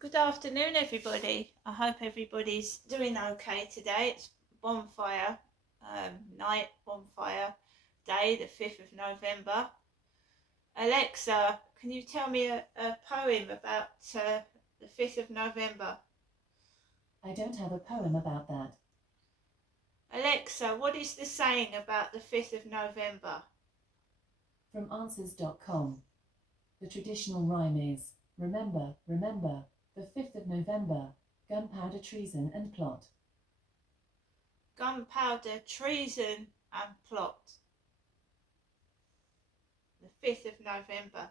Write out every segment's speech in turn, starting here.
Good afternoon, everybody. I hope everybody's doing okay today. It's bonfire night, bonfire day, the 5th of November. Alexa, can you tell me a poem about the 5th of November? I don't have a poem about that. Alexa, what is the saying about the 5th of November? From answers.com. The traditional rhyme is, remember, remember, the 5th of November, gunpowder, treason and plot. Gunpowder, treason and plot. The 5th of November.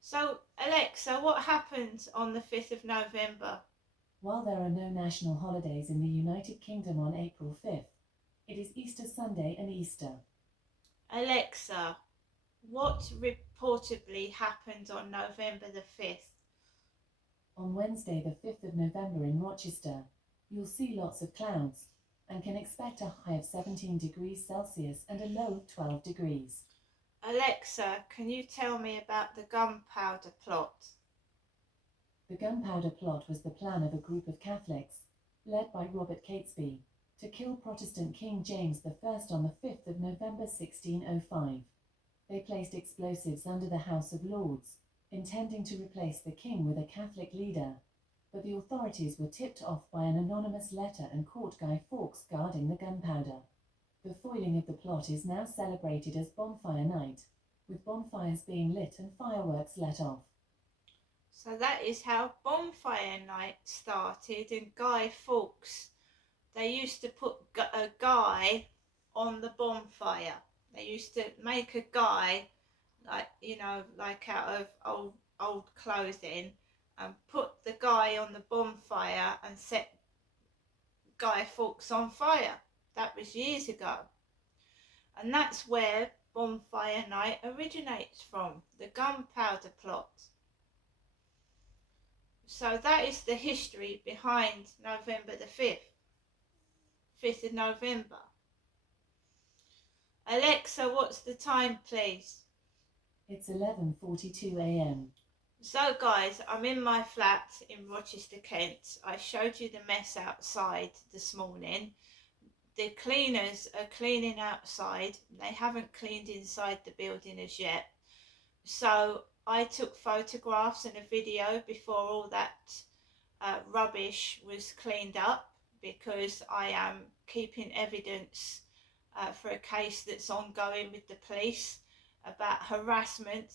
So, Alexa, what happens on the 5th of November? While there are no national holidays in the United Kingdom on April 5th, it is Easter Sunday and Easter. Alexa, what reportedly happened on November the 5th? On Wednesday the 5th of November in Rochester, you'll see lots of clouds and can expect a high of 17 degrees Celsius and a low of 12 degrees. Alexa, can you tell me about the gunpowder plot? The gunpowder plot was the plan of a group of Catholics, led by Robert Catesby, to kill Protestant King James I on the 5th of November 1605. They placed explosives under the House of Lords, intending to replace the king with a Catholic leader, but the authorities were tipped off by an anonymous letter and caught Guy Fawkes guarding the gunpowder. The foiling of the plot is now celebrated as Bonfire Night, with bonfires being lit and fireworks let off. So that is how Bonfire Night started, and Guy Fawkes, they used to put a guy on the bonfire. They used to make a guy, like out of old clothing, and put the guy on the bonfire and set Guy Fawkes on fire. That was years ago. And that's where Bonfire Night originates from, the gunpowder plot. So that is the history behind November the 5th, 5th of November. Alexa, what's the time, please? It's 11:42 a.m. So guys, I'm in my flat in Rochester, Kent. I showed you the mess outside this morning. The cleaners are cleaning outside. They haven't cleaned inside the building as yet. So I took photographs and a video before all that rubbish was cleaned up, because I am keeping evidence for a case that's ongoing with the police about harassment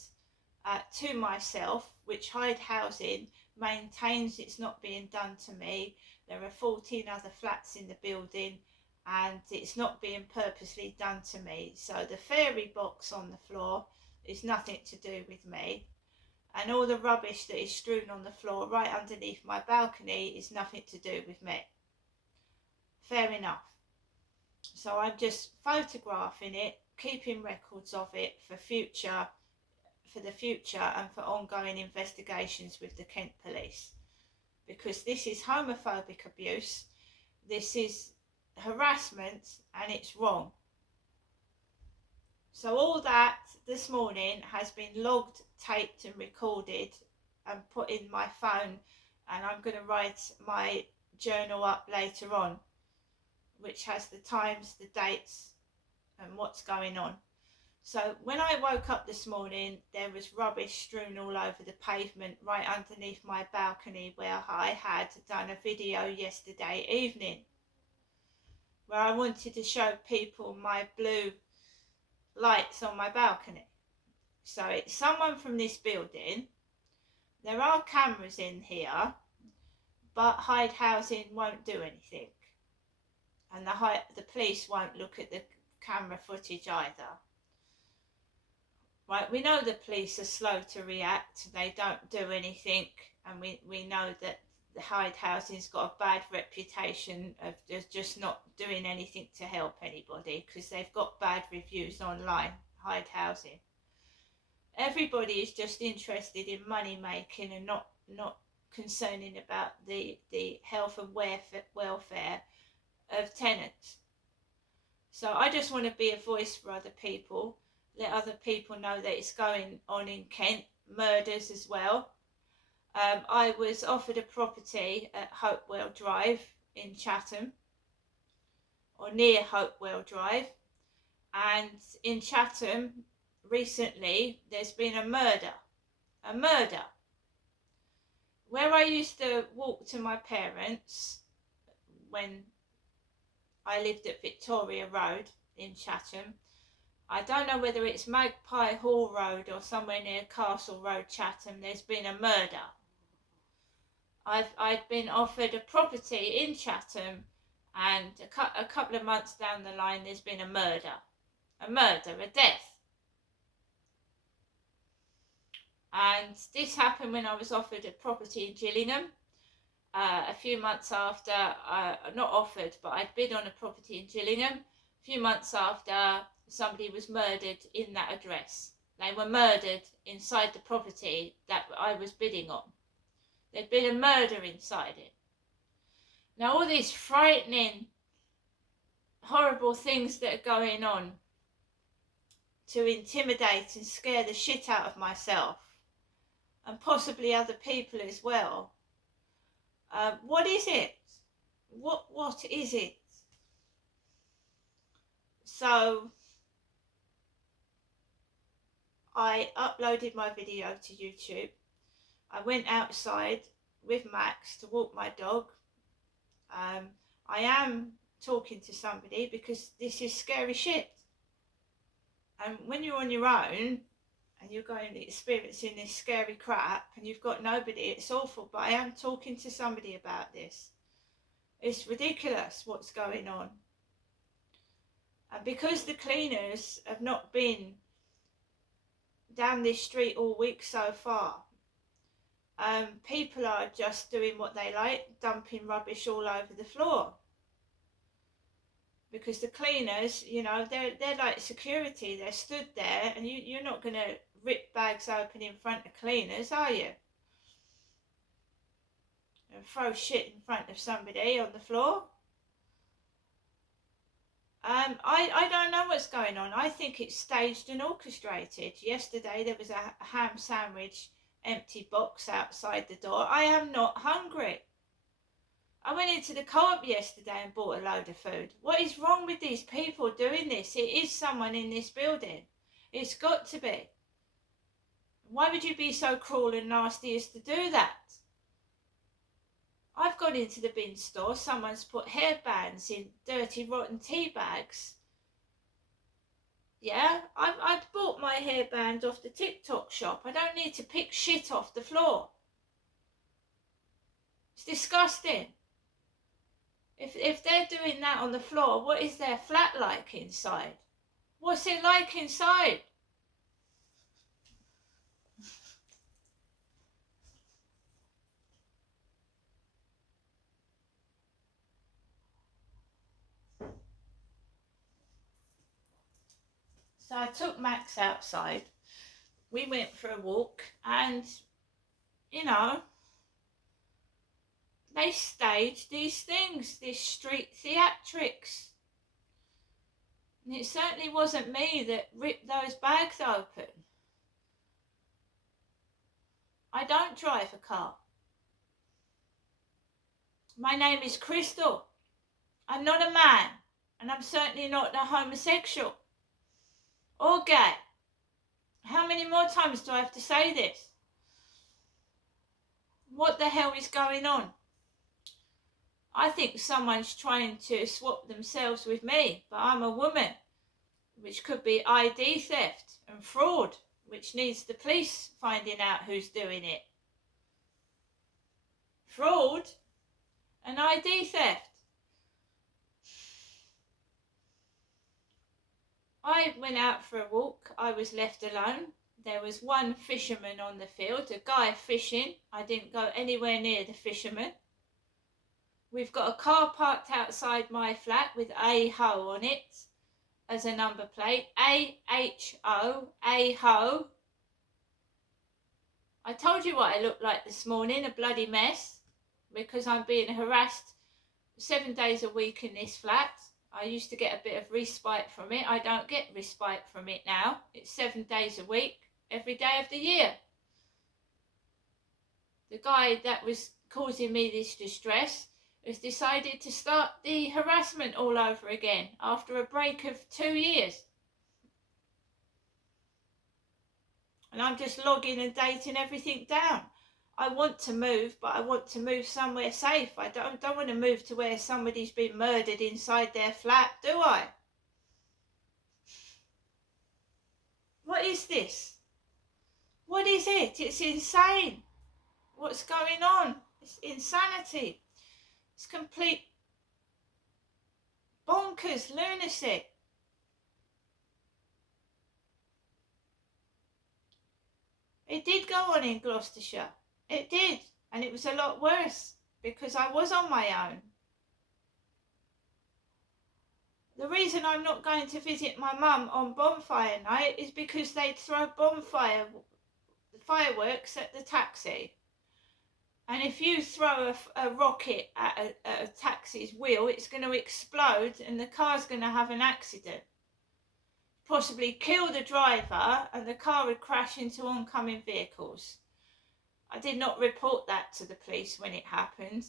to myself, which Hyde Housing maintains it's not being done to me. There are 14 other flats in the building and it's not being purposely done to me. So the fairy box on the floor is nothing to do with me, and all the rubbish that is strewn on the floor right underneath my balcony is nothing to do with me. Fair enough. So I'm just photographing it, keeping records of it for the future and for ongoing investigations with the Kent Police, because this is homophobic abuse, this is harassment, and it's wrong. So all that this morning has been logged, taped and recorded and put in my phone, and I'm going to write my journal up later on, which has the times, the dates and what's going on. So when I woke up this morning, there was rubbish strewn all over the pavement right underneath my balcony, where I had done a video yesterday evening where I wanted to show people my blue lights on my balcony. So it's someone from this building. There are cameras in here, but Hyde Housing won't do anything, and the police won't look at the camera footage either. Right, we know the police are slow to react, they don't do anything, and we know that the Hyde Housing's got a bad reputation of just not doing anything to help anybody, because they've got bad reviews online, Hyde Housing. Everybody is just interested in money making and not concerning about the health and welfare of tenants. So I just want to be a voice for other people, let other people know that it's going on in Kent, murders as well. I was offered a property at Hopewell Drive in Chatham, or near Hopewell Drive, and in Chatham recently there's been a murder. Where I used to walk to my parents when I lived at Victoria Road in Chatham, I don't know whether it's Magpie Hall Road or somewhere near Castle Road, Chatham, there's been a murder. I'd been offered a property in Chatham, and a couple of months down the line there's been a murder, a death. And this happened when I was offered a property in Gillingham. A few months after, not offered, but I'd bid on a property in Gillingham. A few months after, somebody was murdered in that address. They were murdered inside the property that I was bidding on. There'd been a murder inside it. Now all these frightening, horrible things that are going on to intimidate and scare the shit out of myself, and possibly other people as well. What is it? What is it? So I uploaded my video to YouTube. I went outside with Max to walk my dog. I am talking to somebody because this is scary shit. And when you're on your own and you're going experiencing this scary crap and you've got nobody, it's awful. But I am talking to somebody about this. It's ridiculous what's going on. And because the cleaners have not been down this street all week so far, people are just doing what they like, dumping rubbish all over the floor. Because the cleaners, you know, they're like security. They're stood there, and you're not going to rip bags open in front of cleaners, are you? And throw shit in front of somebody on the floor. I don't know what's going on. I think it's staged and orchestrated. Yesterday there was a ham sandwich empty box outside the door. I am not hungry. I went into the co-op yesterday and bought a load of food. What is wrong with these people doing this? It is someone in this building. It's got to be. Why would you be so cruel and nasty as to do that? I've gone into the bin store. Someone's put hairbands in dirty, rotten tea bags. Yeah, I've bought my hairband off the TikTok shop. I don't need to pick shit off the floor. It's disgusting. If they're doing that on the floor, what is their flat like inside? What's it like inside? So I took Max outside. We went for a walk, and, you know, they staged these things, this street theatrics. And it certainly wasn't me that ripped those bags open. I don't drive a car. My name is Crystal. I'm not a man, and I'm certainly not a homosexual or gay. How many more times do I have to say this? What the hell is going on? I think someone's trying to swap themselves with me, but I'm a woman, which could be ID theft and fraud, which needs the police finding out who's doing it. Fraud and ID theft. I went out for a walk. I was left alone. There was one fisherman on the field, a guy fishing. I didn't go anywhere near the fisherman. We've got a car parked outside my flat with A-Ho on it as a number plate. A-H-O, A-Ho. I told you what I looked like this morning, a bloody mess, because I'm being harassed 7 days a week in this flat. I used to get a bit of respite from it. I don't get respite from it now. It's 7 days a week, every day of the year. the guy that was causing me this distress, has decided to start the harassment all over again after a break of 2 years. And I'm just logging and dating everything down. I want to move, but I want to move somewhere safe. I don't want to move to where somebody's been murdered inside their flat, do I? What is this? What is it? It's insane. What's going on? It's insanity. It's complete bonkers lunacy. It did go on in Gloucestershire. It did. And it was a lot worse because I was on my own. The reason I'm not going to visit my mum on bonfire night is because they'd throw fireworks at the taxi. And if you throw a rocket at a taxi's wheel, it's going to explode and the car's going to have an accident. Possibly kill the driver and the car would crash into oncoming vehicles. I did not report that to the police when it happened.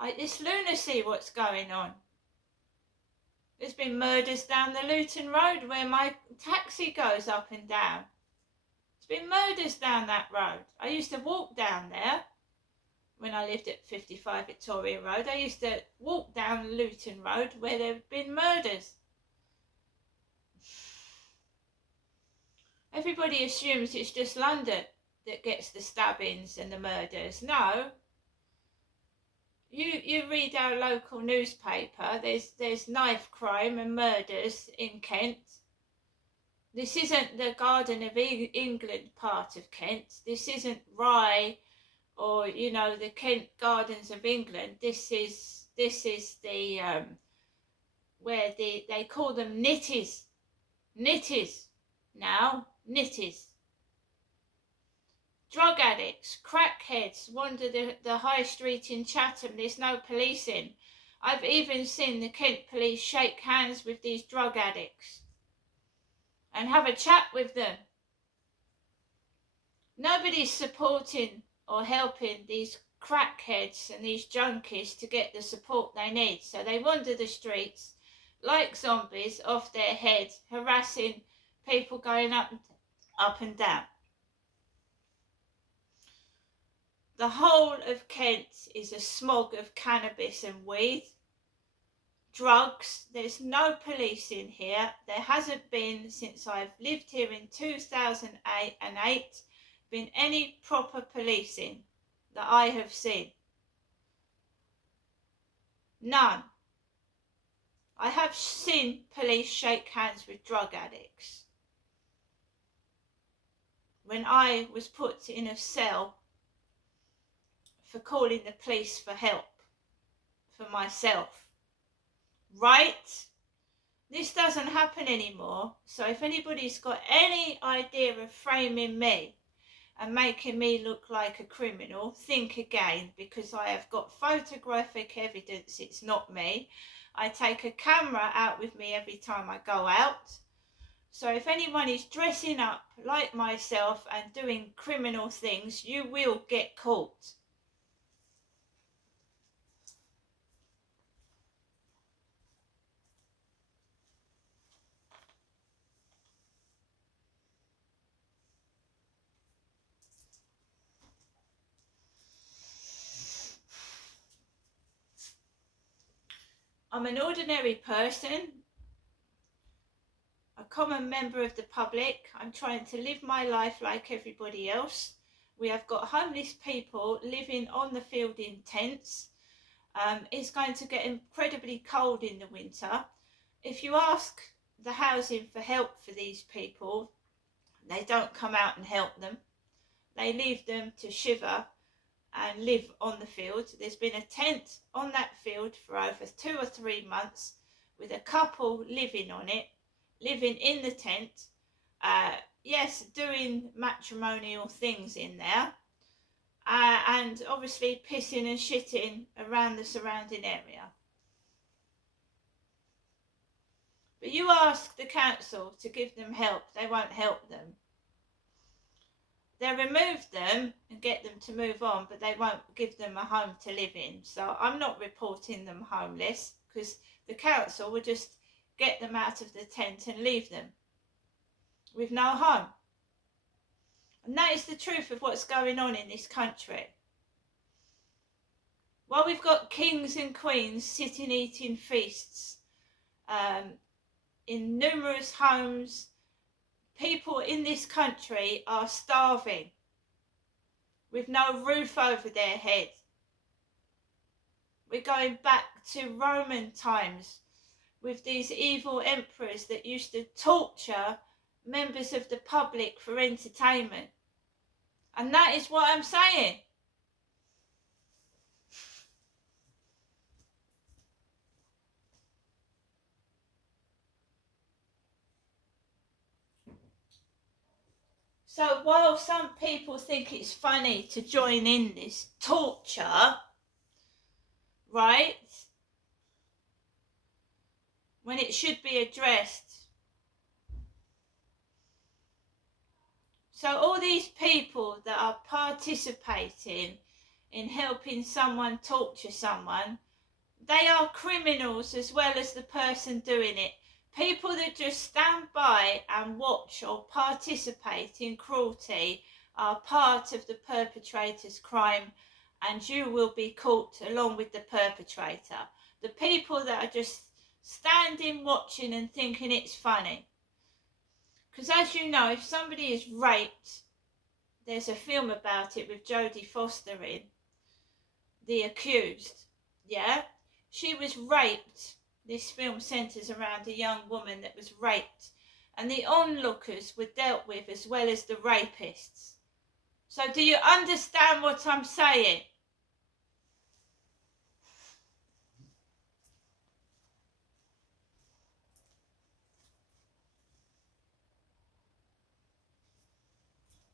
It's lunacy what's going on. There's been murders down the Luton Road where my taxi goes up and down. There's been murders down that road. I used to walk down there when I lived at 55 Victoria Road. I used to walk down Luton Road where there have been murders. Everybody assumes it's just London that gets the stabbings and the murders. No. You read our local newspaper, there's knife crime and murders in Kent. This isn't the Garden of England part of Kent. This isn't Rye or, the Kent Gardens of England. This is the, where they call them nitties. Nitties now, nitties. Drug addicts, crackheads wander the high street in Chatham. There's no policing. I've even seen the Kent police shake hands with these drug addicts and have a chat with them. Nobody's supporting or helping these crackheads and these junkies to get the support they need. So they wander the streets like zombies off their head, harassing people going up and down. The whole of Kent is a smog of cannabis and weed, drugs. There's no police in here. There hasn't been since I've lived here in 2008 been any proper policing that I have seen. None. I have seen police shake hands with drug addicts. When I was put in a cell for calling the police for help for myself. Right? This doesn't happen anymore. So if anybody's got any idea of framing me and making me look like a criminal, think again, because I have got photographic evidence it's not me. I take a camera out with me every time I go out. So if anyone is dressing up like myself and doing criminal things, you will get caught. I'm an ordinary person, a common member of the public. I'm trying to live my life like everybody else. We have got homeless people living on the field in tents. It's going to get incredibly cold in the winter. If you ask the housing for help for these people, they don't come out and help them. They leave them to shiver and live on the field. There's been a tent on that field for over 2 or 3 months with a couple living on it, living in the tent, yes, doing matrimonial things in there, and obviously pissing and shitting around the surrounding area. But you ask the council to give them help, they won't help them. They'll remove them and get them to move on, but they won't give them a home to live in. So I'm not reporting them homeless, because the council will just get them out of the tent and leave them with no home. And that is the truth of what's going on in this country. While we've got kings and queens sitting eating feasts in numerous homes, people in this country are starving with no roof over their head. We're going back to Roman times with these evil emperors that used to torture members of the public for entertainment. And that is what I'm saying. So while some people think it's funny to join in this torture, right, when it should be addressed. So all these people that are participating in helping someone torture someone, they are criminals as well as the person doing it. People that just stand by and watch or participate in cruelty are part of the perpetrator's crime, and you will be caught along with the perpetrator. The people that are just standing, watching and thinking it's funny. Because as you know, if somebody is raped, there's a film about it with Jodie Foster in, The Accused, yeah? She was raped. This film centres around a young woman that was raped, and the onlookers were dealt with as well as the rapists. So do you understand what I'm saying?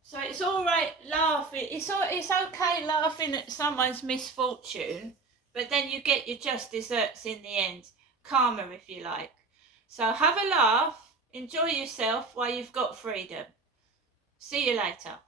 So it's all right laughing. It's okay laughing at someone's misfortune, but then you get your just desserts in the end. Karma, if you like. So have a laugh, enjoy yourself while you've got freedom. See you later.